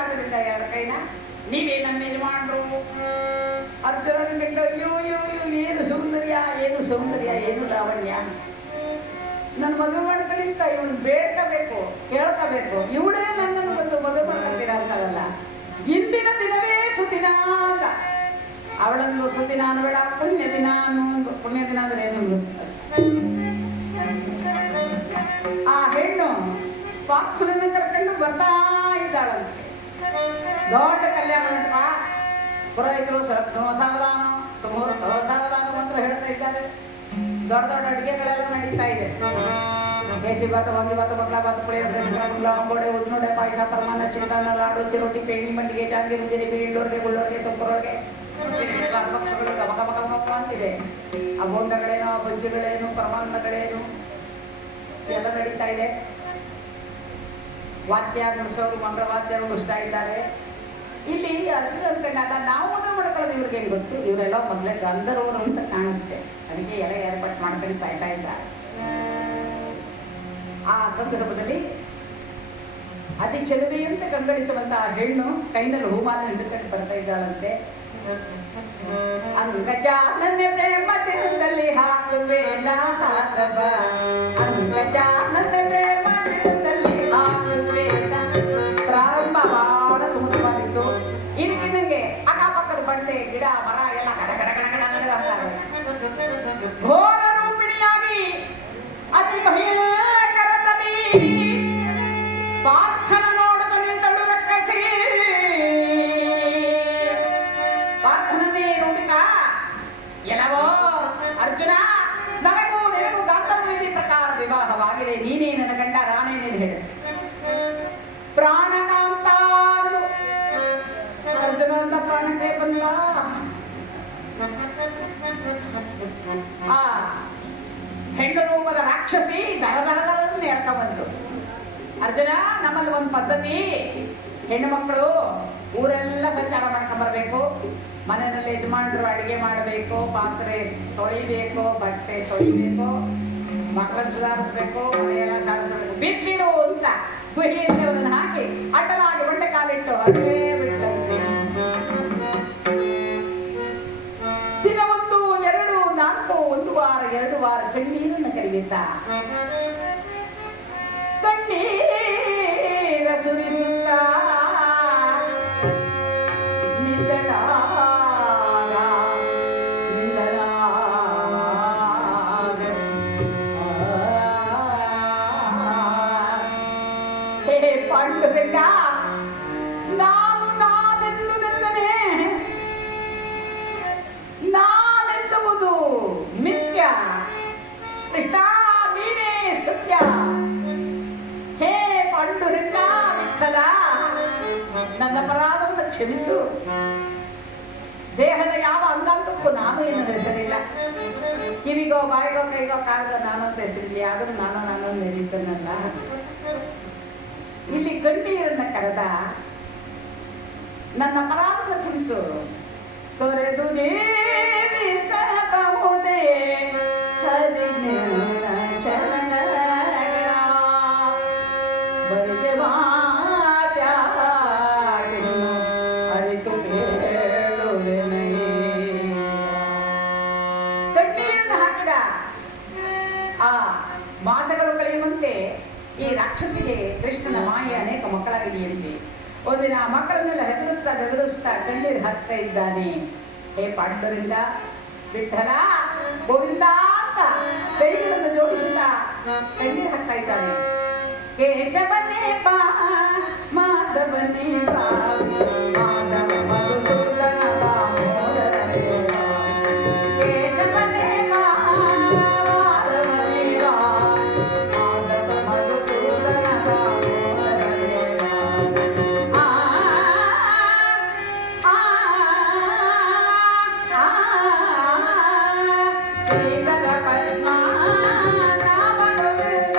ಆದ್ದರಿಂದ ಎರಡು ಕೈನ ನೀವೇ ನಮ್ಮ ಯಜಮಾನರು. ಅರ್ಜುನನ ಗಂಡ ಅಯ್ಯೋ ಅಯ್ಯೋ ಅಯ್ಯೋ, ಏನು ಸೌಂದರ್ಯ, ಏನು ಸೌಂದರ್ಯ, ಏನು ಲಾವಣ್ಯ. ನನ್ನ ಮದುವೆ ಮಾಡ್ಕೊಳ್ಳಿಂತ ಇವಳು ಬೇಡ್ಕೋಬೇಕು, ಕೇಳ್ಕೋಬೇಕು. ಇವಳೇ ನನ್ನನ್ನು ಬಂದು ಮದುವೆ ಮಾಡ್ಕೊತೀರ ಅಂತಾರಲ್ಲ. ಇಂದಿನ ದಿನವೇ ಸುದಿನ ಅಂತ. ಅವಳೊಂದು ಸುದಿನ ಅನ್ಬೇಡ, ಪುಣ್ಯ ದಿನ ಅನ್ನೋ. ಪುಣ್ಯ ದಿನ ಅಂದ್ರೆ ಏನು? ಆ ಹೆಣ್ಣು ಪಾರ್ಥನನ್ನು ಕರ್ಕೊಂಡು ಬರ್ತಾ ಇದ್ದಾಳಂತೆ. ದೊಡ್ಡ ಕಲ್ಯಾಣ ಮಂಟಪ. ಪುರೋಹಿತರು ಸಾವಧಾನ, ಸುಮೂರ್ತ ಸಾವಧಾನ ಮಂತ್ರ ಹೇಳ್ತಾ ಇದ್ದಾರೆ. ದೊಡ್ಡ ದೊಡ್ಡ ಅಡುಗೆಗಳೆಲ್ಲ ನಡೀತಾ ಇದೆ. ಕೇಸಿ ಭಾತ, ವಾಂಗಿ ಭಾತ, ಬಕ್ಲಾ ಭಾತ, ಪುಳಿಯೋಗರೆ, ಅಂಬೋಡೆ, ಉದ್ನೋಡೆ, ಪಾಯಸ, ಪರಮಾನ, ಚಿತ್ರಾನ್ನ, ಲಾಡು, ಚಿರೋಟಿ, ಪೇಣಿ, ಮಂಡಿಗೆ, ಜಾಂಗೀರು, ಜಿಲೇಬಿ, ಇಂಡೋರ್ಗೆ, ಗುಳ್ಳೋರ್ಗೆ, ತುಪ್ಪರೋರ್ಗೆ, ಭಕ್ತರುಗಳು ಗಮ ಗಮ ಗಮ ಗಮ ಅಂತಿದೆ. ಆ ಬೋಂಡಗಳೇನು, ಆ ಬಜ್ಜಿಗಳೇನು, ಪರಮಾನ್ನಗಳೇನು ಎಲ್ಲ ನಡೀತಾ ಇದೆ. ವಾದ್ಯ ನುಡಿಸೋರು ಮಂಗಳವಾದ್ಯ ನುಡಿಸ್ತಾ ಇದ್ದಾರೆ. ಇಲ್ಲಿ ಅರ್ಜುನ ಅನ್ಕೊಂಡಾಗ ನಾವು ಮದುವೆ ಮಾಡ್ಕೊಳ್ಳೋದು ಇವ್ರಿಗೆ ಹೆಂಗೆ ಗೊತ್ತು? ಇವರೆಲ್ಲ ಮೊದಲೇ ಗಂಧರ್ವರು ಅಂತ ಕಾಣುತ್ತೆ. ಅದಕ್ಕೆ ಎಲ್ಲ ಏರ್ಪಾಟ್ ಮಾಡ್ಕೊಂಡು ಕಾಯ್ತಾ ಇದ್ದಾರೆ. ಆ ಸಂದರ್ಭದಲ್ಲಿ ಅತಿ ಚೆಲುವೆಯಂತ ಕಂಗೊಳಿಸುವಂತಹ ಹೆಣ್ಣು ಕೈನಲ್ಲಿ ಹೂಮಾಲೆ ಹಿಡ್ಕೊಂಡು ಬರ್ತಾ ಇದ್ದಾಳಂತೆ. ಅಂಗಜ ನನ್ನ ಪ್ರೇಮದಲ್ಲಿ ಹಾಕುವೇನ ಹಾಕಬ, ಅಂಗಜ ನನ್ನ ಪ್ರೇಮದಲ್ಲಿ ಹಾಕುವೇನ. ಪ್ರಾರಂಭ ಬಹಳ ಸುಮಧುರವಾಗಿತ್ತು. ಇದಕ್ಕಿದ್ದಂಗೆ ಅಕ್ಕಪಕ್ಕದ ಬಂಡೆ, ಗಿಡ, ಮರ ಎಲ್ಲ ಗಡ ಗಡ ಗಡ ಗಡ ನಡಗಾಡ್ತಾರೆ. ಘೋರ ರೂಪಿಣಿಯಾಗಿ ಅತಿ ಭಯಂಕರದಲ್ಲಿ ಪಾರ್ಥನ ನೋಡದ ನಿಂತಳು ರಕ್ಕಸಿ. ಪಾರ್ಥನನ್ನೇ ನೋಡಿಕ, ಎಲ್ಲವೋ ಅರ್ಜುನ, ನನಗೂ ನಿನಗೂ ಗಾಂಧರ್ವ ವಿಧಿ ಪ್ರಕಾರ ವಿವಾಹವಾಗಿದೆ. ನೀನೇ ನನ್ನ ಗಂಡ, ನಾನೇ ನೀನು ಹೇಳು. ಪ್ರಾಣಕಾಂತ ಅರ್ಜುನ ಅಂತ ಪ್ರಾಣಕ್ಕೆ ಬಂದ. ಆ ಹೆಣ್ಣು ರೂಪದ ರಾಕ್ಷಸಿ ದರ ದರ ದರನ್ನು ಹೇಳ್ತಾ ಬಂದ್ರು. ಅರ್ಜುನ, ನಮ್ಮಲ್ಲಿ ಒಂದು ಪದ್ಧತಿ, ಹೆಣ್ಣು ಮಕ್ಕಳು ಊರೆಲ್ಲ ಸಂಚಾರ ಮಾಡ್ಕೊಂಬರ್ಬೇಕು. ಮನೆಯಲ್ಲಿ ಯಜಮಾನರು ಅಡುಗೆ ಮಾಡಬೇಕು, ಪಾತ್ರೆ ತೊಳಿಬೇಕು, ಬಟ್ಟೆ ತೊಳಿಬೇಕು, ಮಕ್ಕಳನ್ನು ಸುಧಾರಿಸ್ಬೇಕು, ಮನೆಯೆಲ್ಲ ಸಾರಿಸ್ಬೇಕು. ಬಿದ್ದಿರು ಅಂತ ಗುಹಿಯಲ್ಲಿ ಅವನನ್ನು ಹಾಕಿ ಅಡ್ಡಲಾಗಿ ಬಂಡೆ ಕಾಲಿಟ್ಟು ಅಡ್ಡೇ ಬಿಟ್ಟಂತೆ. ದಿನ 1, 2, 4, 1 ವಾರ 2 ವಾರ ಕಣ್ಣೀರನ್ನು ಕರಿಯುತ್ತ ಕಣ್ಣೀರ ಸುರಿಸುತ್ತ ಪಾಂಡುರಂಗ, ನಾನು ನಾನೆಂದು ಮೆರೆದನೆ. ನಾನೆಂದುವುದು ಮಿಥ್ಯ, ಕೃಷ್ಣ ನೀನೇ ಸತ್ಯ. ಹೇ ಪಾಂಡುರಂಗ ವಿಠಲ, ನನ್ನ ಅಪರಾಧವನ್ನು ಕ್ಷಮಿಸು. ದೇಹದ ಯಾವ ಅಂಗಾಂಗಕ್ಕೂ ನಾನು ಏನು ಹೆಸರಿಲ್ಲ. ಕಿವಿಗೋ, ಬಾಯಿಗೋ, ಕೈಗೋ, ಕಾಲ್ಗೋ ನಾನು ಅಂತ ಹೆಸರಿಲ್ಲ. ಆದರೂ ನಾನು ನಡೀತನಲ್ಲ. ಇಲ್ಲಿ ಕಣ್ಣೀರನ್ನ ಕರೆದ ನನ್ನ ಅಪರಾಧದ ಕ್ಷಮಿಸು. ತೊರೆದು ಜೀವಿಸಬಹುದೇ ಹರಿನ ಚರಣಗಳ ಬಳಿಗೆ ಮಾತ್ಯಾಡಿನ್ನು ಅರಿತು ಕೇಳುವೆನೇ. ಕಣ್ಣೀರನ್ನು ಹಾಕಿದ. ಆ ಮಾಸಗಳು ಕಳೆಯುವಂತೆ ಈ ರಾಕ್ಷಸಿಗೆ ಕೃಷ್ಣನ ಮಾಯೆ ಅನೇಕ ಮಕ್ಕಳಾಗಿದೆಯಂತೆ. ಒಂದಿನ ಆ ಮಕ್ಕಳನ್ನೆಲ್ಲ ಹೆದರಿಸ್ತಾ ಕಣ್ಣೀರು ಹಾಕ್ತಾ ಇದ್ದಾನೆ. ಹೇ ಪಾಂಡುರಂಗ ವಿಠಲ ಗೋವಿಂದ ಅಂತ ಕೈಗಳನ್ನು ಜೋಡಿಸುತ್ತಾ ಕಣ್ಣೀರು ಹಾಕ್ತಾ ಇದ್ದಾನೆ. ಕೇಶವನೇ ಬಾ ಮಾಧವನೇ ಬಾ, ಮಾಧವ ಮಧುಸೂದನ ದಾಮೋದರನೇ ಬಾ. ಕೇಶವನೇ ಬಾ ಮಾಧವನೇ ಬಾ, ಮಾಧವ ಮಧುಸೂದನ ದಾಮೋದರನೇ ಬಾ. ಶ್ರೀಧರ ಪದ್ಮ ನಾಮ ಗೋವಿಂದ.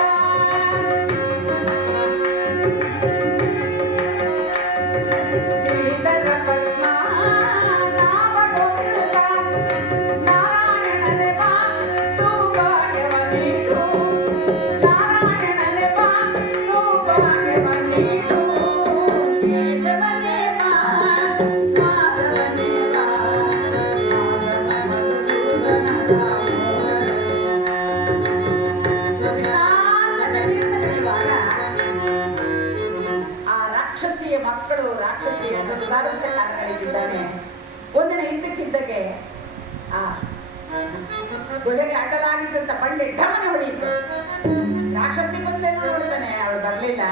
ರಾಕ್ಷಸಿಯ ಮಕ್ಕಳು ರಾಕ್ಷಸಿಯನ್ನು ಸುಧಾರಿಸಿದ ಕಾಲ ಕಳೆದಿದ್ದಾನೆ. ಒಂದಿನ ಇದ್ದಕ್ಕಿದ್ದಕ್ಕೆ ಆ ಗುಹೆಗೆ ಅಡ್ಡಲಾಗಿದ್ದಂತ ಬಂಡೆ ಢಮನೆ ಹೊಡೆಯಿತು. ರಾಕ್ಷಸಿ ಮುಂದೆ ನೋಡ್ತಾನೆ, ಅವಳು ಬರಲಿಲ್ಲ.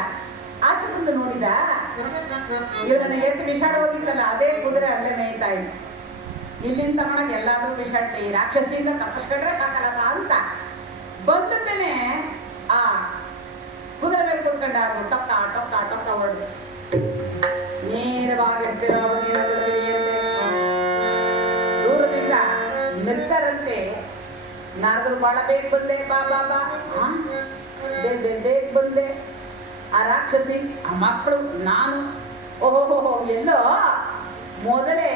ಆಚೆ ಮುಂದೆ ನೋಡಿದ, ಇವನನ್ನ ಎದ್ದು ಬಿಸಾಡ ಹೋಗಿತ್ತಲ್ಲ ಅದೇ ಕುದುರೆ ಅಲ್ಲೇ ಮೇಯ್ತಾ ಇತ್ತು. ಇಲ್ಲಿಂದ ಒಳಗೆ ಎಲ್ಲಾದ್ರೂ ಬಿಸಾಡ್ಲಿ, ರಾಕ್ಷಸಿಯಿಂದ ತಪ್ಪಿಸ್ಕೊಂಡ್ರೆ ಸಾಕಲ್ಲಪ್ಪ ಅಂತ ಬಂದದ್ದೇನೆ ಆ ಕುದುರೆ ಮೇಲೆ ಕೂತ್ಕೊಂಡ. ಅದು ಟೊಕ್ಕ ಟೊಕ್ಕ ಟೊಕ್ಕ ಹೊಡೆದು ನೇರವಾಗಿ ದೂರದಿಂದ ಮೆತ್ತರಂತೆ ನಾರದರು ಬಹಳ ಬೇಗ ಬಂದೆ, ಬಾ ಬಾ ಬಾ ಬೇಗ ಬಂದೆ. ಆ ರಾಕ್ಷಸಿ, ಆ ಮಕ್ಕಳು, ನಾನು ಓಹೋ ಎಲ್ಲೋ ಮೊದಲೇ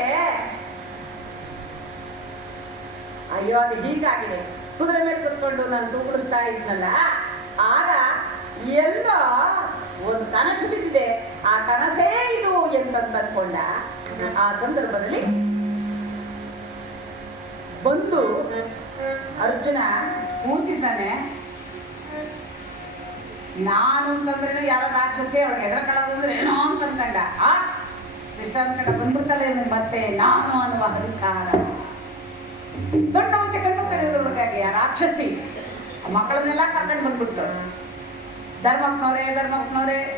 ಅಯ್ಯೋ ಅದು ಹೀಗಾಗಿದೆ. ಕುದುರೆ ಮೇಲೆ ಕುತ್ಕೊಂಡು ನಾನು ತೂಗುಡಿಸ್ತಾ ಇದ್ನಲ್ಲ, ಆಗ ಎಲ್ಲೋ ಒಂದು ಕನಸು ಬಿದ್ದಿದೆ, ಆ ಕನಸೇ ಇದು ಎಂತಂದ್ಕೊಂಡ. ಆ ಸಂದರ್ಭದಲ್ಲಿ ಬಂದು ಅರ್ಜುನ ಕೂತಿದ್ದಾನೆ. ನಾನು ಅಂತಂದ್ರೆ ಯಾರೋ ರಾಕ್ಷಸಿ, ಅವಳಿಗೆ ಎದುರಕೊಳ್ಳೋದಂದ್ರೆ ಏನೋ ಅಂತ ಅನ್ಕಂಡ. ಆ ಇಷ್ಟ ಅನ್ಕಂಡ ಬಂದ್ಬಿಡ್ತಲ್ಲ ಇವನಿಗೆ ಮತ್ತೆ ನಾನು ಅನ್ನುವ ಅಹಂಕಾರ. ದೊಡ್ಡ ಮುಂಚೆ ಕಣ್ಣು ತೆಗೆದೊಳಗಾಗಿ ಆ ರಾಕ್ಷಸಿ ಆ ಮಕ್ಕಳನ್ನೆಲ್ಲ ಕರ್ಕೊಂಡು ಬಂದ್ಬಿಟ್ಲು. ಧರ್ಮಪ್ಪನವ್ರೆ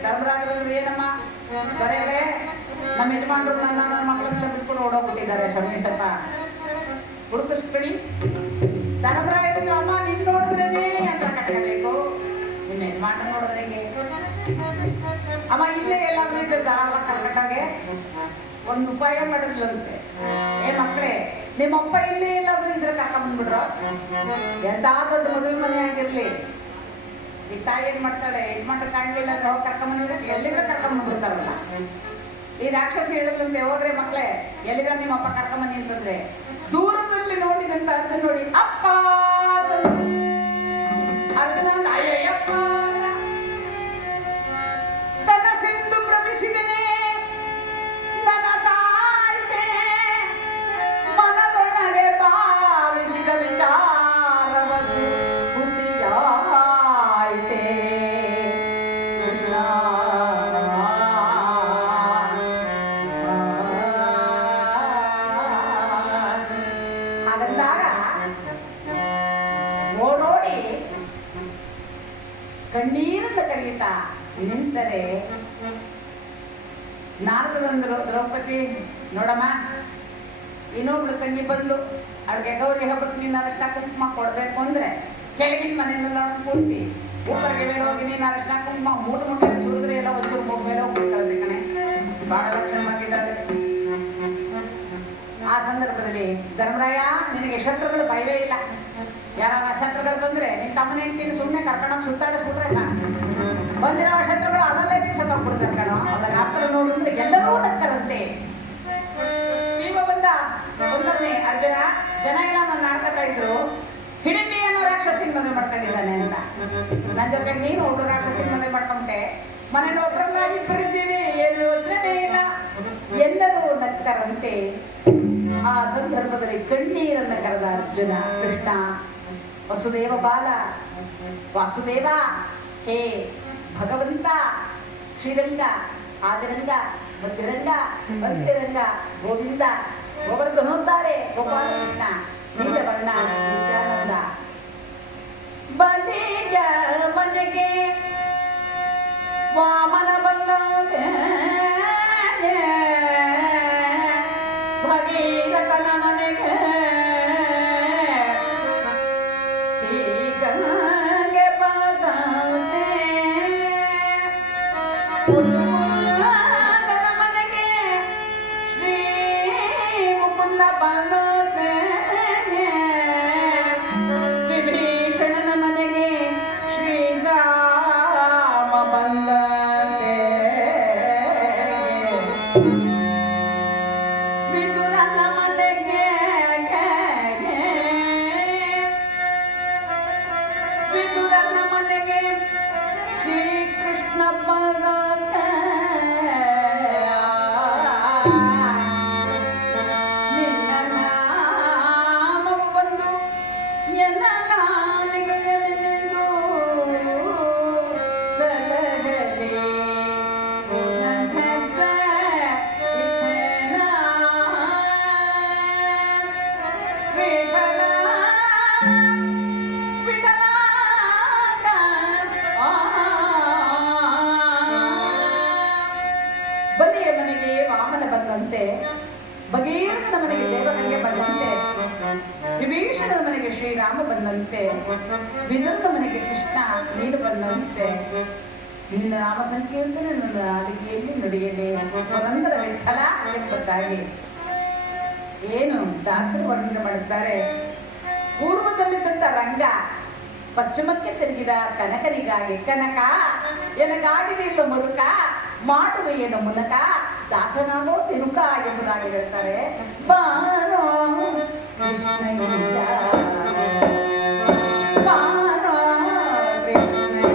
ಧರ್ಮರಾಜರವ್ರು ಏನಮ್ಮ ದೊರೆಯವರೇ, ನಮ್ಮ ಯಜಮಾನ್ರು ನನ್ನ ಮಕ್ಕಳನ್ನೆಲ್ಲ ಬಿಟ್ಕೊಂಡು ಓಡೋಗ್ಬಿಟ್ಟಿದ್ದಾರೆ, ಸಮೀಸಪ್ಪ ಹುಡುಕಿಸ್ಬಿಡಿ. ಧರ್ಮರಾಜರು, ಅಮ್ಮ ನಿನ್ ನೋಡಿದ್ರೇನೆ ಅಂತ ಕಟ್ಕೋಬೇಕು, ನಿಮ್ಮ ಯಜಮಾನ್ರು ನೋಡಿದ್ರೆ ಹೆಂಗೆ? ಅಮ್ಮ ಇಲ್ಲೇ ಎಲ್ಲಾದ್ರೂ ಇದ್ದ ಧಾರಾಳ ಕರ್ಕಟ್ಟಾಗೆ ಒಂದು ಉಪಾಯ ಮಾಡಿಸ್ಲಂತೆ. ಮಕ್ಕಳೇ, ನಿಮ್ಮಪ್ಪ ಇಲ್ಲೇ ಎಲ್ಲಾದ್ರೂ ಇದ್ರೆ ಕರ್ಕೊಂಡ್ಬಂದ್ಬಿಡ್ರು. ಎಂತ ದೊಡ್ಡ ಮದುವೆ ಮನೆ ಆಗಿರ್ಲಿ, ಈ ತಾಯಿ ಏನ್ ಮಾಡ್ತಾಳೆ, ಯಜಮಾನ್ರು ಕಾಣಲಿಲ್ಲ ಅಂದ್ರೆ ಹೋಗಿ ಕರ್ಕೊಂಬಂದ್ರೆ ಎಲ್ಲಿಂದ ಕರ್ಕೊಂಡ್ಬಂದ್ಬಿಡ್ತಾರಲ್ಲ. ಈ ರಾಕ್ಷಸಿ ಹೇಳಿದ್ಲಂತೆ, ಹೋಗ್ರೆ ಮಕ್ಕಳೇ ಎಲ್ಲಿಗ ನಿಮ್ಮಪ್ಪ ಕರ್ಕೊಂಬನ್ನಿ ಅಂತಂದ್ರೆ ದೂರದಲ್ಲಿ ನೋಡಿದಂತ ಅರ್ಜುನ್ ನೋಡಿ ಅಪ್ಪ ಅರ್ಜುನ ಅಯ್ಯಪ್ಪ ಕನಸೆಂದು ಭ್ರಮಿಸಿದನೆ, ನನಸಾಯ್ತೆ ಮನದೊಳಗೆ ಭಾವಿಸಿದ ವಿಚಾರವನ್ನು ಖುಷಿಯಾಯ್ತೆ. ಕೃಷ್ಣ ಹಾಗಂದಾಗ ಓಡೋಡಿ ಕಣ್ಣೀರನ್ನು ಕರೆಯುತ್ತಾ ನಿಂತರೆ ನಾರದಂದ್ರು, ದ್ರೌಪದಿ ನೋಡಮ್ಮ, ಇನ್ನೊಬ್ಳು ತಂಗಿ ಬಂದು ಅವಳಿಗೆ ಗೌರಿ ಹಬ್ಬಕ್ಕೆ ನೀನು ಅರಶಿನ ಕುಂಕುಮ ಕೊಡಬೇಕು ಅಂದರೆ ಕೆಳಗಿನ ಮನೆಯನ್ನೆಲ್ಲ ಕೂರಿಸಿ ಉಪ್ಪರಿಗೆ ಮೇಲೆ ಹೋಗಿ ನೀನು ಅರಶಿನ ಕುಂಕುಮ ಮೂಟೆ ಸುರಿದ್ರೆ ಎಲ್ಲ ಒಂಚೂರು ಮೂಗು ಮೇಲೆ ಹೋಗ್ಬಿಡ್ತಾರೆ ಕಣೆ, ಭಾಳ ಲಕ್ಷಣವಾಗಿದ್ದಾಳೆ. ಆ ಸಂದರ್ಭದಲ್ಲಿ ಧರ್ಮರಾಯ, ನಿನಗೆ ಶತ್ರುಗಳು ಭಯವೇ ಇಲ್ಲ. ಯಾರ ಶತ್ರುಗಳು ಬಂದ್ರೆ ನಿನ್ನ ತಮ್ಮನ ಹೆಂಡತಿನ ಸುಮ್ಮನೆ ಕರ್ಕೊಂಡೋಗಿ ಸುತ್ತಾಡಿಸ್ಬಿಟ್ರಲ್ಲ, ಬಂದಿರೋ ಶತ್ರುಗಳು ಅಲ್ಲಲ್ಲೇ ಸತ್ತೋಗ್ಬಿಡ್ತಾರೆ ಕಣೋ. ಅವಾಗ ಆತರ ನೋಡಿದ್ರೆ ಎಲ್ಲರೂ ನಕ್ಕರಂತೆ. ಭೀಮ ಬಂದವನೇ, ಅರ್ಜುನ ಜನ ಎಲ್ಲ ನನ್ನ ಆಡ್ಕೊತಾ ಇದ್ರು, ಹಿಡಿಂಬಿ ಅನ್ನೋ ರಾಕ್ಷಸಿನ ಮದುವೆ ಮಾಡ್ಕೊಂಡಿದ್ದಾನೆ ಅಂತ. ನನ್ನ ಜೊತೆ ನೀನು ಒಬ್ಬ ರಾಕ್ಷಸಿನ ಮದುವೆ ಮಾಡ್ಕೊಂಡೆ, ಮನೇಲಿ ಒಬ್ಬರಲ್ಲ ಇಬ್ಬರಿದ್ದೀವಿ, ಏನು ಯೋಚನೆ ಇಲ್ಲ. ಎಲ್ಲರೂ ನಕ್ಕರಂತೆ. ಆ ಸಂದರ್ಭದಲ್ಲಿ ಕಣ್ಣೀರನ್ನು ಕರೆದ ಅರ್ಜುನ. ಕೃಷ್ಣ ವಸುದೇವ ಬಾಲ ವಾಸುದೇವ, ಹೇ ಭಗವಂತ, ಶ್ರೀರಂಗ ಆದಿರಂಗ ಮಧ್ಯರಂಗ ಅಂತ್ಯರಂಗ ಗೋವಿಂದ ಗೋವರ್ಧನೋದ್ಧಾರೆ ಗೋಪಾಲಕೃಷ್ಣ ನೀಲವರ್ಣ ನಿತ್ಯಾನಂದ. ಬಲಿಯ ಮನೆಗೆ ವಾಮನ ಬಂದ ಭಗೀರಥನ ಮನೆಗೆ ಶ್ರೀಗಂಗೆ ಬಂದಂತೆ, ಮುಕುಂದನ ಮನೆಗೆ ಶ್ರೀ ಮುಕುಂದ ಬಂದಂತೆ, ವಿಭೀಷಣನ ಮನೆಗೆ ಶ್ರೀರಾಮ ಬಂದಂತೆ, ವಿದುರನ ಮನೆಗೆ ವಿದುರನ ಮನೆಗೆ ಶ್ರೀಕೃಷ್ಣ ಬಂದಂತೆ, ನಿನ್ನ ನಾಮವು ಬಂದು ಎಲ್ಲ ನಾಲಿಗೆಗಳಿಂದು ಸಲಹಲಿ ನನ್ನ ಬಂದಂತೆ, ಭಗೀರಥನ ಮನೆಗೆ ದೇವಗಂಗೆ ಬಂದಂತೆ, ವಿಭೀಷಣನ ಮನೆಗೆ ಶ್ರೀರಾಮ ಬಂದಂತೆ, ವಿದುರನ ಮನೆಗೆ ಕೃಷ್ಣ ನೀನು ಬಂದಂತೆ, ನಿನ್ನ ನಾಮ ಸಂಕೀರ್ತನೆ ನನ್ನ ನಾಲಿಗೆಯಲ್ಲಿ ನುಡಿಯಲಿ ಪುರಂದರ ವಿಠಲ ಎಂಬುದಾಗಿ ಏನು ದಾಸರು ವರ್ಣನೆ ಮಾಡುತ್ತಾರೆ. ಪೂರ್ವದಲ್ಲಿದ್ದಂಥ ರಂಗ ಪಶ್ಚಿಮಕ್ಕೆ ತಿರುಗಿದ ಕನಕನಿಗಾಗಿ ಕನಕ ಎನಗಾಗಿ ನಿಲ್ಲ ಮುರುಕ ಮಾಡುವೆಯೇನು ಮುನಕ ದಾಸನಾಗೋ ತಿರುಕ ಎಂಬುದಾಗಿ ಹೇಳ್ತಾರೆ. ಬಾರೋ ಕೃಷ್ಣಯ್ಯ ಬಾರೋ ಕೃಷ್ಣಯ್ಯ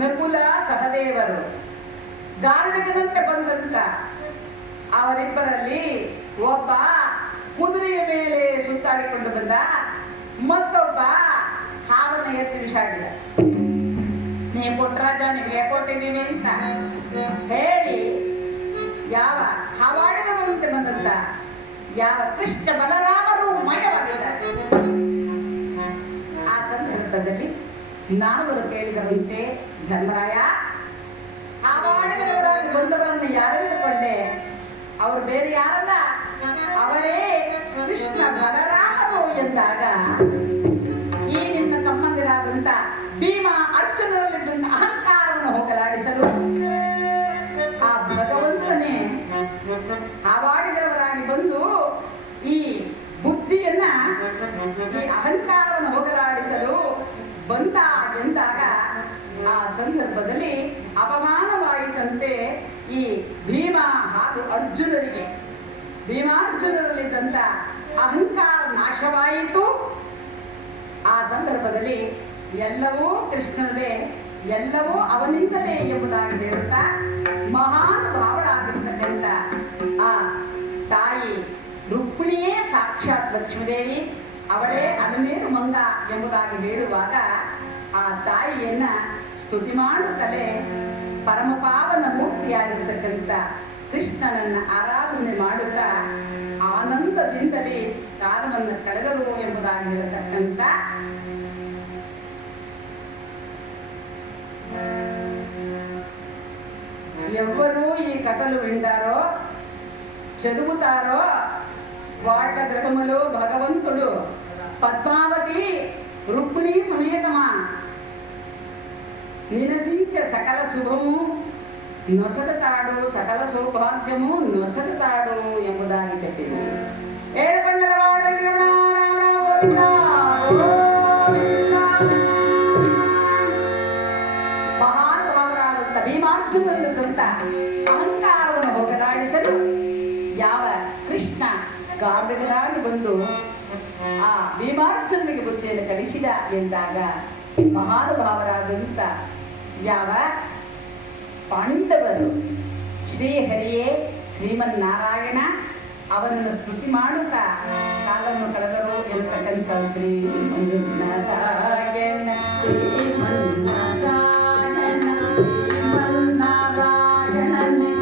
ನಕುಲ ಸಹದೇವರು ಗಾರುಡಿಗನಂತೆ ಬಂದಂತ ಅವರಿಬ್ಬರಲ್ಲಿ ಒಬ್ಬ ಕುದುರೆಯ ಮೇಲೆ ಸುತ್ತಾಡಿಕೊಂಡು ಬಂದ, ಮತ್ತೊಬ್ಬ ಹಾವನ್ನು ಎತ್ತಿ ಬಿಸಾಡಿದ. ನೀವು ಕೊಟ್ರಾಜ ನಿಮಗೆ ಕೊಟ್ಟಿದ್ದೀನಿ ಅಂತ ಹೇಳಿ ಯಾವ ಹಾವಾಡಿಗರಂತೆ ಬಂದಂತ ಯಾವ ಕೃಷ್ಣ ಬಲರಾಮರು ಮಯವಾಗಿದ್ದಾರೆ. ಆ ಸಂದರ್ಭದಲ್ಲಿ ನಾರದರು ಕೇಳಿದರಂತೆ, ಧರ್ಮರಾಯ, ಹಾವಾಡಿಗರವರಾಗಿ ಬಂದವರನ್ನು ಯಾರೆಂದುಕೊಂಡೆ? ಅವರು ಬೇರೆ ಯಾರಲ್ಲ, ಅವರೇ ಕೃಷ್ಣ ಬಲರಾಮರು ಎಂದಾಗ ಈ ನಿನ್ನ ತಮ್ಮಂದಿರಾದಂತ ಭೀಮ ಅರ್ಜುನರಲ್ಲಿದ್ದಂತ ಅಹಂಕಾರವನ್ನು ಹೋಗಲಾಡಿಸಲು ಆ ಭಗವಂತನೇ ಹಾವಾಡಿಗರವರಾಗಿ ಬಂದು ಈ ಬುದ್ಧಿಯನ್ನ, ಈ ಅಹಂಕಾರವನ್ನು ಹೋಗಲಾಡಿಸಲು ಬಂದ ಎಂದಾಗ ಆ ಸಂದರ್ಭದಲ್ಲಿ ಅಪಮಾನವಾಯಿತಂತೆ ಈ ಭೀಮ ಹಾಗೂ ಅರ್ಜುನರಿಗೆ. ಭೀಮಾರ್ಜುನರಲ್ಲಿದ್ದಂಥ ಅಹಂಕಾರ ನಾಶವಾಯಿತು. ಆ ಸಂದರ್ಭದಲ್ಲಿ ಎಲ್ಲವೂ ಕೃಷ್ಣನದೇ, ಎಲ್ಲವೂ ಅವನಿಂದಲೇ ಎಂಬುದಾಗಿ ಹೇಳುತ್ತಾ ಮಹಾನ್ ಭಾವಳಾಗಿರ್ತಕ್ಕಂಥ ಆ ತಾಯಿ ರುಕ್ಮಿಣಿಯೇ ಸಾಕ್ಷಾತ್ ಲಕ್ಷ್ಮೀದೇವಿ, ಅವಳೇ ಅಲಮೇಲು ಮಂಗ ಎಂಬುದಾಗಿ ಹೇಳುವಾಗ ಆ ತಾಯಿಯನ್ನ ಸ್ತುತಿ ಮಾಡುತ್ತಲೇ ಪರಮಪಾವನ ಮೂರ್ತಿಯಾಗಿರ್ತಕ್ಕಂಥ ಕೃಷ್ಣನನ್ನ ಆರಾಧನೆ ಮಾಡುತ್ತಾ ಆನಂದದಿಂದಲೇ ಕಾಲವನ್ನು ಕಳೆದರು ಎಂಬುದಾಗಿ ಹೇಳತಕ್ಕಂಥ ఎవ్వరూ ఈ కథలు వింటారో చదువుతారో వాళ్ళ గ్రహములో భగవంతుడు పద్మావతి రుక్మిణీ సమేతమా నివసించే సకల శుభము నొసగుతాడు, సకల సౌభాగ్యము నొసగుతాడు ఎంబుదాన్ని చెప్పింది. ఏడుకొండలవాడు ಮಹಾನುಭಾವರಾದಂಥ ಭೀಮಾರ್ಜುನರಿದ್ದಂಥ ಅಹಂಕಾರವನ್ನು ಹೋಗಲಾಡಿಸಲು ಯಾವ ಕೃಷ್ಣ ಗಾರ್ಧಕರಾಗಿ ಬಂದು ಆ ಭೀಮಾರ್ಜುನನಿಗೆ ಬುದ್ಧಿಯನ್ನು ಕಲಿಸಿದ ಎಂದಾಗ ಮಹಾನುಭಾವರಾದಂಥ ಯಾವ ಪಾಂಡವರು ಶ್ರೀಹರಿಯೇ ಶ್ರೀಮನ್ನಾರಾಯಣ ಅವನನ್ನು ಸ್ತುತಿ ಮಾಡುತ್ತಾ ಕಾಲವನ್ನು ಕಳೆದರು ಎನ್ನತಕ್ಕಂಥ ಶ್ರೀಮನ್ನಾರಾಯಣ ಶ್ರೀಮನ್ನಾರಾಯಣ ಶ್ರೀಮನ್ನಾರಾಯಣನೇ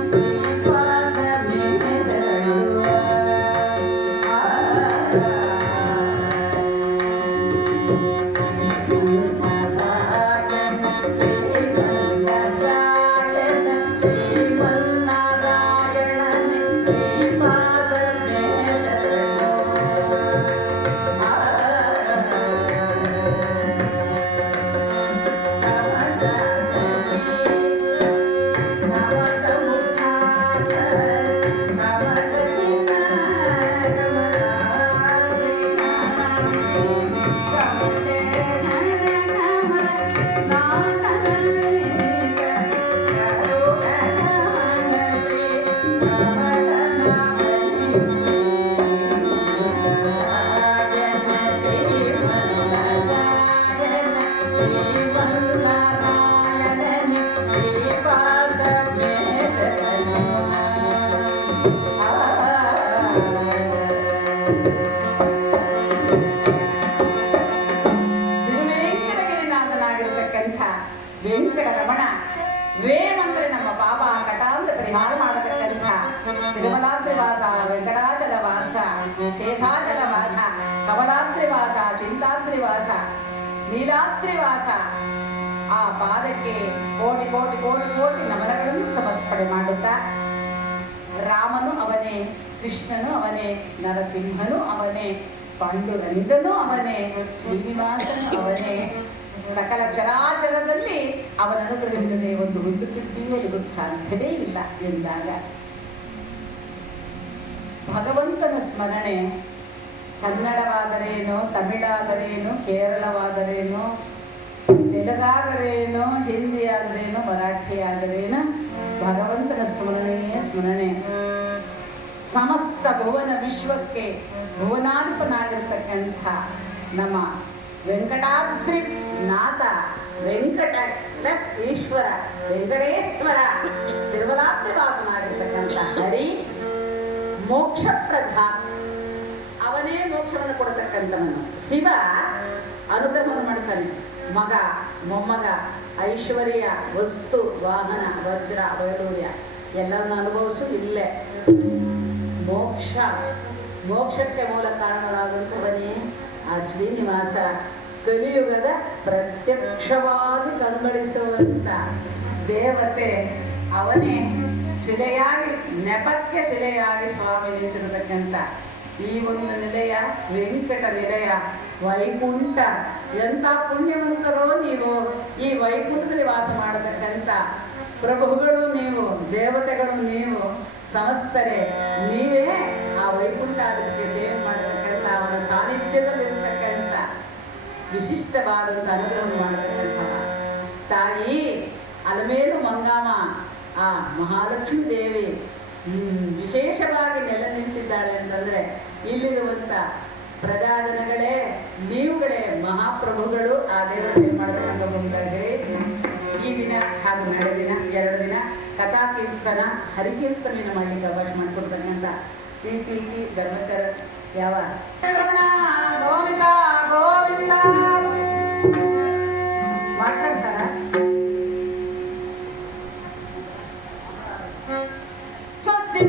ವೆಂಕಟರಮಣ ವೇಮ್ ಅಂದರೆ ನಮ್ಮ ಪಾಪ ಕಟ ಅಂದರೆ ಪರಿಹಾರ ಮಾಡತಕ್ಕಂಥ ತಿರುಮಲಾದ್ರಿ ವಾಸ, ವೆಂಕಟಾಚಲ ವಾಸ, ಶೇಷಾಚಲ ವಾಸ, ಕಮಲಾದ್ರಿ ವಾಸ, ಚಿಂತಾದ್ರಿ ವಾಸ, ನೀಲಾದ್ರಿ ವಾಸ, ಆ ಪಾದಕ್ಕೆ ಕೋಟಿ ಕೋಟಿ ಕೋಟಿ ಕೋಟಿ ನಮನಗಳನ್ನು ಸಮರ್ಪಣೆ ಮಾಡುತ್ತಾ ರಾಮನು ಅವನೇ, ಕೃಷ್ಣನು ಅವನೇ, ನರಸಿಂಹನು ಅವನೇ, ಪಾಂಡುರಂಗನು ಅವನೇ, ಶ್ರೀನಿವಾಸನು ಅವನೇ. ಸಕಲ ಚರಾಚರದಲ್ಲಿ ಅವನ ಅನುಗ್ರಹವಿಲ್ಲದೆ ಒಂದು ಹುಲ್ಲು ಕಡ್ಡಿಯೂ ಅದಕ್ಕೆ ಸಾಧ್ಯವೇ ಇಲ್ಲ ಎಂದಾಗ ಭಗವಂತನ ಸ್ಮರಣೆ ಕನ್ನಡವಾದರೇನೋ, ತಮಿಳಾದರೇನೋ, ಕೇರಳವಾದರೇನೋ, ತೆಲುಗಾದರೇನೋ, ಹಿಂದಿ ಆದರೇನೋ, ಮರಾಠಿ ಆದರೇನೋ, ಭಗವಂತನ ಸ್ಮರಣೆಯೇ ಸ್ಮರಣೆ. ಸಮಸ್ತ ಭುವನ ವಿಶ್ವಕ್ಕೆ ಭುವನಾಧಿಪನಾಗಿರ್ತಕ್ಕಂಥ ನಮ್ಮ ವೆಂಕಟಾದ್ರಿ ನಾಥ, ವೆಂಕಟ ಪ್ಲಸ್ ಈಶ್ವರ, ವೆಂಕಟೇಶ್ವರ, ತಿರುಮಲಾದ್ರಿ ವಾಸನಾಗಿರ್ತಕ್ಕಂಥ ಹರಿ ಮೋಕ್ಷಪ್ರದ, ಅವನೇ ಮೋಕ್ಷವನ್ನು ಕೊಡತಕ್ಕಂಥವನು. ಶಿವ ಅನುಗ್ರಹವನ್ನು ಮಾಡ್ತಾನೆ. ಮಗ, ಮೊಮ್ಮಗ, ಐಶ್ವರ್ಯ, ವಸ್ತು, ವಾಹನ, ವಜ್ರ, ವೈಡೂರ್ಯ ಎಲ್ಲವನ್ನು ಅನುಭವಿಸು ಇಲ್ಲೇ. ಮೋಕ್ಷ, ಮೋಕ್ಷಕ್ಕೆ ಮೂಲ ಕಾರಣರಾದಂಥವನೇ ಆ ಶ್ರೀನಿವಾಸ. ಕಲಿಯುಗದ ಪ್ರತ್ಯಕ್ಷವಾಗಿ ಕಂಗೊಳಿಸುವಂಥ ದೇವತೆ ಅವನೇ. ಶಿಲೆಯಾಗಿ, ನೆಪಕ್ಕೆ ಶಿಲೆಯಾಗಿ ಸ್ವಾಮಿ ನಿಂತಿರತಕ್ಕಂಥ ಈ ಒಂದು ನಿಲಯ ವೆಂಕಟ ನಿಲಯ, ವೈಕುಂಠ. ಎಂಥ ಪುಣ್ಯವಂತರೋ ನೀವು, ಈ ವೈಕುಂಠದಲ್ಲಿ ವಾಸ ಮಾಡತಕ್ಕಂಥ ಪ್ರಭುಗಳು ನೀವು, ದೇವತೆಗಳು ನೀವು, ಸಮಸ್ತರೇ ನೀವೇ ಆ ವೈಕುಂಠ ಅದಕ್ಕೆ ಸೇವೆ ಮಾಡತಕ್ಕಂಥ ಅವನ ಸಾನ್ನಿಧ್ಯದಲ್ಲಿರತಕ್ಕಂಥ ವಿಶಿಷ್ಟವಾದಂಥ ಅನುಗ್ರಹ ಮಾಡತಕ್ಕಂತಹ ತಾಯಿ ಅಲಮೇಲು ಮಂಗಾಮ, ಆ ಮಹಾಲಕ್ಷ್ಮೀ ದೇವಿ ವಿಶೇಷವಾಗಿ ನೆಲೆ ನಿಂತಿದ್ದಾಳೆ ಅಂತಂದರೆ ಇಲ್ಲಿರುವಂಥ ಪ್ರಜಾಜನಗಳೇ, ನೀವುಗಳೇ ಮಹಾಪ್ರಭುಗಳು ಆ ದೇವರ ಸೇವೆ ಮಾಡತಕ್ಕಂಥ ಮುಂದಾಗಿ ಈ ದಿನ ಹಾಗೂ ನಾಳೆ ದಿನ 2 ದಿನ ಕಥಾಕೀರ್ತನ, ಹರಿಕೀರ್ತನೆಯನ್ನು ಮಾಡಲಿಕ್ಕೆ ಅವಕಾಶ ಮಾಡಿಕೊಡ್ತಕ್ಕಂಥ ಟಿ ಧರ್ಮಚರ ಯಾವ ಗೋವಿಂದ ಗೋವಿಂದ ಮಾತಾಡ್ತಾರ. ಸ್ವಸ್ತಿ